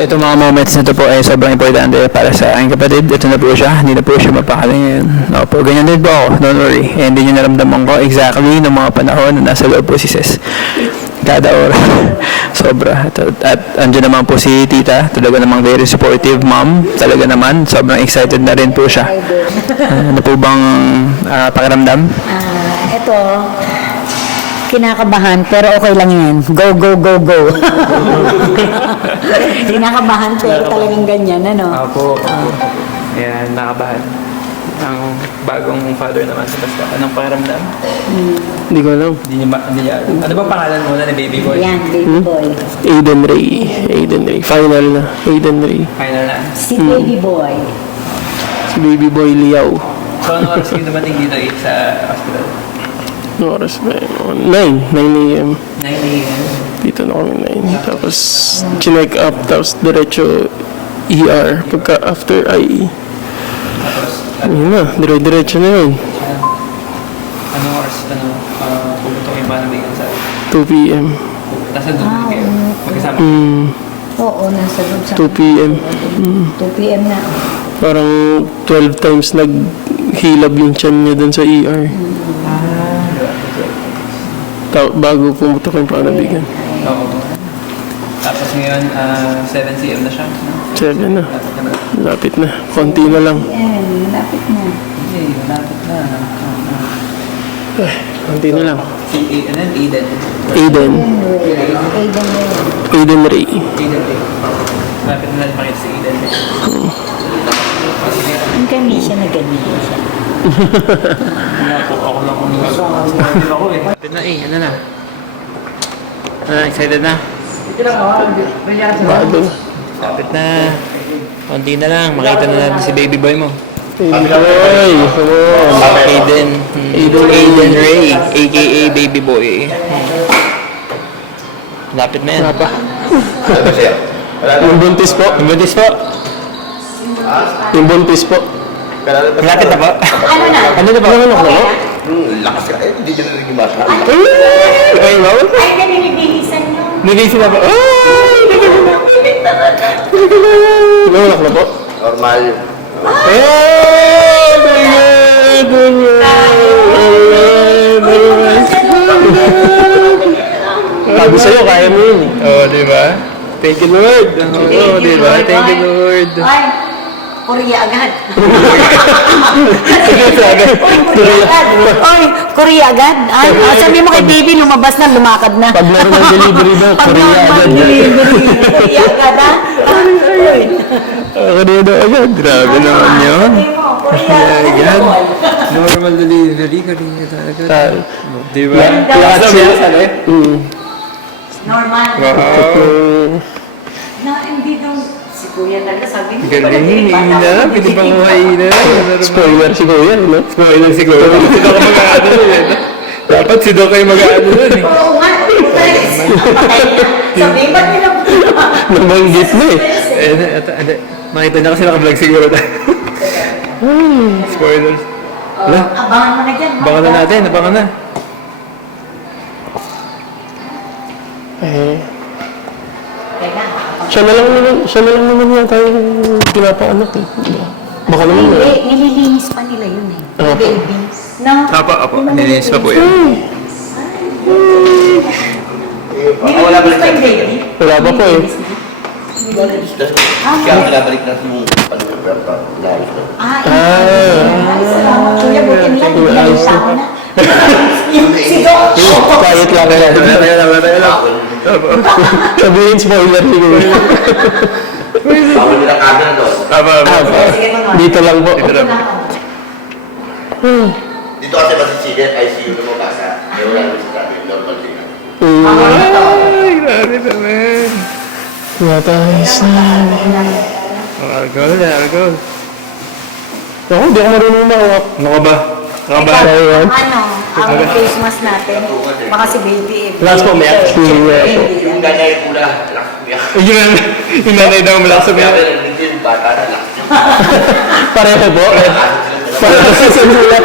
ito mga moments na ito po ay sobrang importante para sa aking kapatid. Ito na po siya, hindi na po siya mapakali ngayon. Opo, ganyan din po ako, don't worry. Eh, hindi niyo naramdaman ko exactly ng mga panahon na nasa loob po si Ses. Kada oras. Sobra. At andyan naman po si tita, talaga namang very supportive mom. Talaga naman, sobrang excited na rin po siya. Ano po bang pakiramdam? Ito, kinakabahan, pero okay lang yan. Go, go, go, go. Kinakabahan, pero talagang ganyan, ano? Opo. Ayan, nakabahan. Ang bagong father naman sa basta. Anong pakiramdam? Hindi ko alam. Hindi niya alam. Ano ba pangalan muna ni baby boy? Yan, baby boy. Aiden Ray. Aiden Ray. Final na. Aiden Ray. Final na. Si baby boy. Si baby boy Liao. So, ano oras kayo dumating dito sa hospital? Ano oras ba yun? 9 a.m. 9 a.m. Dito na kami 9. Tapos, chinek up. Tapos, diretso ER. Pagka after IE. Tapos, Yun na. Dire-diretso na yun. anong oras, pupunta kayo ba na sa 2 p.m. nasa doon kayo? Magkasama? Oo, nasa loob sa 2 p.m. 2 p.m. na. Parang 12 times naghilab yung tiyan niya dun sa ER. Bago pumutok yung panabigan. Oo. Tapos ngayon, 7 p.m. na siya. No? 7 na. Lapit na ba? Lapit na. Konti na lang. Malapit na. Hindi, malapit na. Konti na lang. Si Aiden. Aiden. Aiden. Aiden na yan. Aiden Ray. Aiden Ray. Malapit na lang pakita si Aiden Ray. Ang kami siya na ganyan siya. Wala po, ako lang kung nasa ako eh. Malapit na ano na? Excited na? Bago. Lapit na. Konti na lang, makita na natin si baby boy mo. Aiden Ray. Come on. Aiden. Aiden Ray, a.k.a. baby boy. Lapit na yan. Wala pa. Yung buntis po. Yung buntis po. Yung buntis po. Malapit na po. Ano na? Ano na po? Ano na po? Lakas ka. Eh, hindi ka na naging bata. Ay, wow. Ay, nanilibihisan nyo. Nilisi na po. Ay! Nanganak na po. Normal. Hey! Very good! Sabi sa'yo, kaya mo yun. Oo, di ba? Thank you, Lord. Oo, di ba? Thank you, Lord. Ay, Korea agad. Korea. Oy, Korea agad. Ay, sabi mo kay baby, lumabas na, lumakad na. Pag meron ng delivery ba, Korea agad. Korea agad, ha? Korea agad. Grabe naman yun. Korea agad. Normal delivery, Korea talaga. Di ba? Lahat sila. Normal. Wow. Na, hindi daw. Si Kuya talaga, sabi niya. Galing, hihina. Pwede pang mahina. Spoiler si Kuya, no? Spoiler si Kuya. Si Doc ang mag-aano nun eh. Dapat si Doc ay mag-aano nun eh. Oo nga, sabi, ba't nila Nabanggit na eh. Makita na kasi naka-vlog siguro tayo. Spoilers. Wala. Abangan mo na dyan. Abangan na natin, abangan na. Eh, Teka, siya na lang naman yata yung pinapaanak eh. Baka naman hindi, eh. nililinis pa nila yun eh. Opo. Baby. No? Apo. Nilinis pa po yan. Wala ba Nililinis pa yung baby? Wala pa po eh. Kaya pinabalik natin yung pag-berta. Ay, salamat Kuya, buti nila, hindi na yung tao na. Si Doc. Quiet lang kaya. Tayo lang. Sabihin spoiler si Kuya. Bawal nila camera doon. Sige mo na. Dito lang po. Dito lang. Dito kasi masisigit, ICU na mo baka. Kaya wala naman sa dati, normal din. Ay, grabe naman. Matayos na. Alcohol. Ako, di ako marunong mahawak. Ano ka ba? Ayan. Ang Christmas natin, baka si baby eh. Last po, may actually, Yung ganay pula, lakas niya. Yung nanay daw malakas sa Kaya mga. hindi yung bata na lakas niya. pareho po. Pareho sa sulat.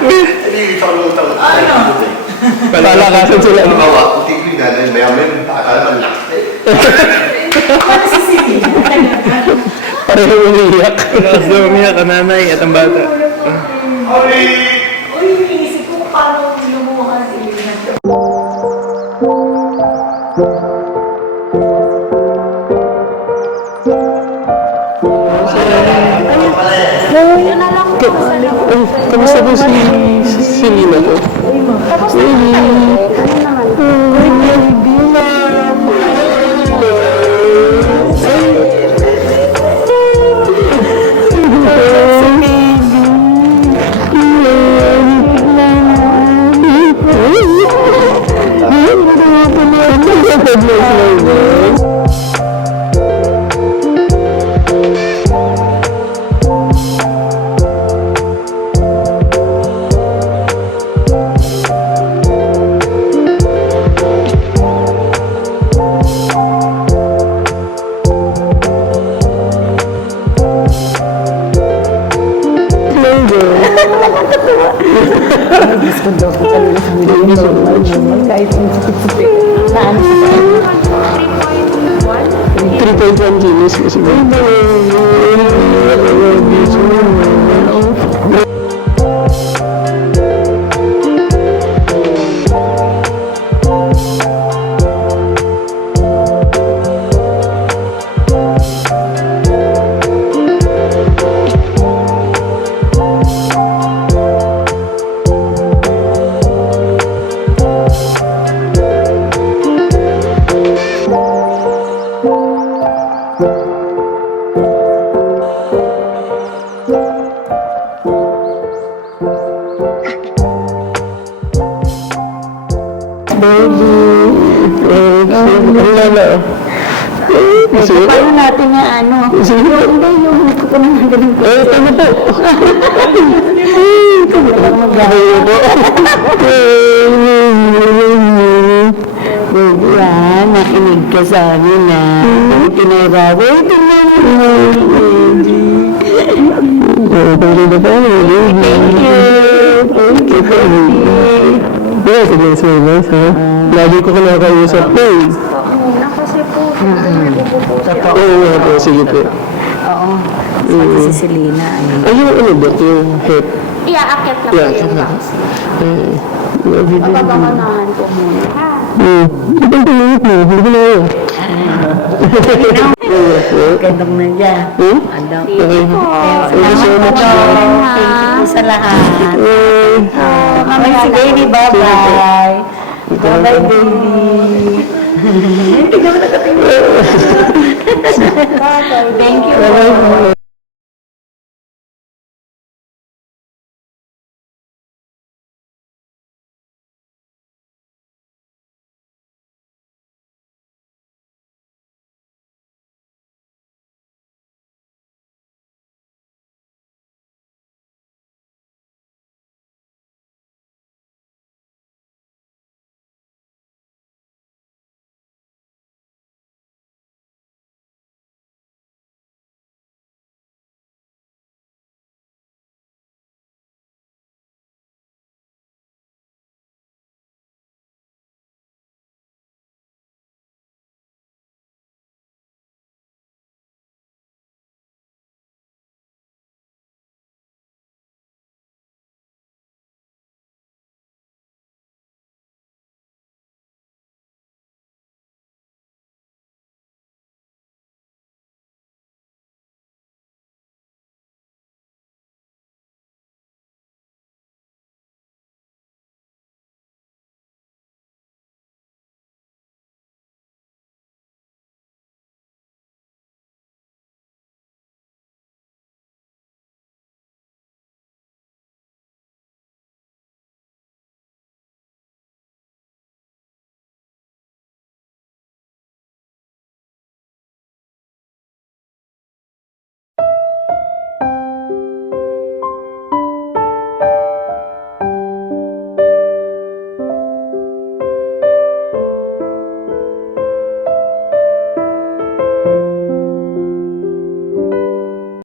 Hindi, ito ang lutang. Palakasan sila. Bawa, puti ko yung nanay, maya-maya, bata naman lakas. Para si Celine. Pareho umiiyak. Tapos daw umiyak ang nanay at ang bata. Uy, iniisip ko paano lumuha si Celine. Kamusta po si Lina ko? Kahit yung sipit-sipit. Na ano 3.1 kilos kasi ba? Lala. Paano natin na ano? Hindi, yung ko pa naman galing ko. Eh, tama po. Walang magawa po. Baby, nakinig ka sa amin na. Tinarawa. Thank you. Yes, it is very nice, ha? Lagi ko kinakausap po. Kasi po, Oo nga po, sige po. oo. Sabi si Selena ay. Ay, yung ano ba? Yung hip. Iaakit lang Yeah, yung yeah. box. Everyday. Pagkakanahan ko muna. Ha? Ibang tumingit mo, hindi na yun. Gandang na dyan. Ano? Okay. Thank you so much. Thank you sa lahat. Mamaya si baby, bye-bye. Bye-bye, baby. Hindi ka na nakatingin. Bye-bye. Thank you.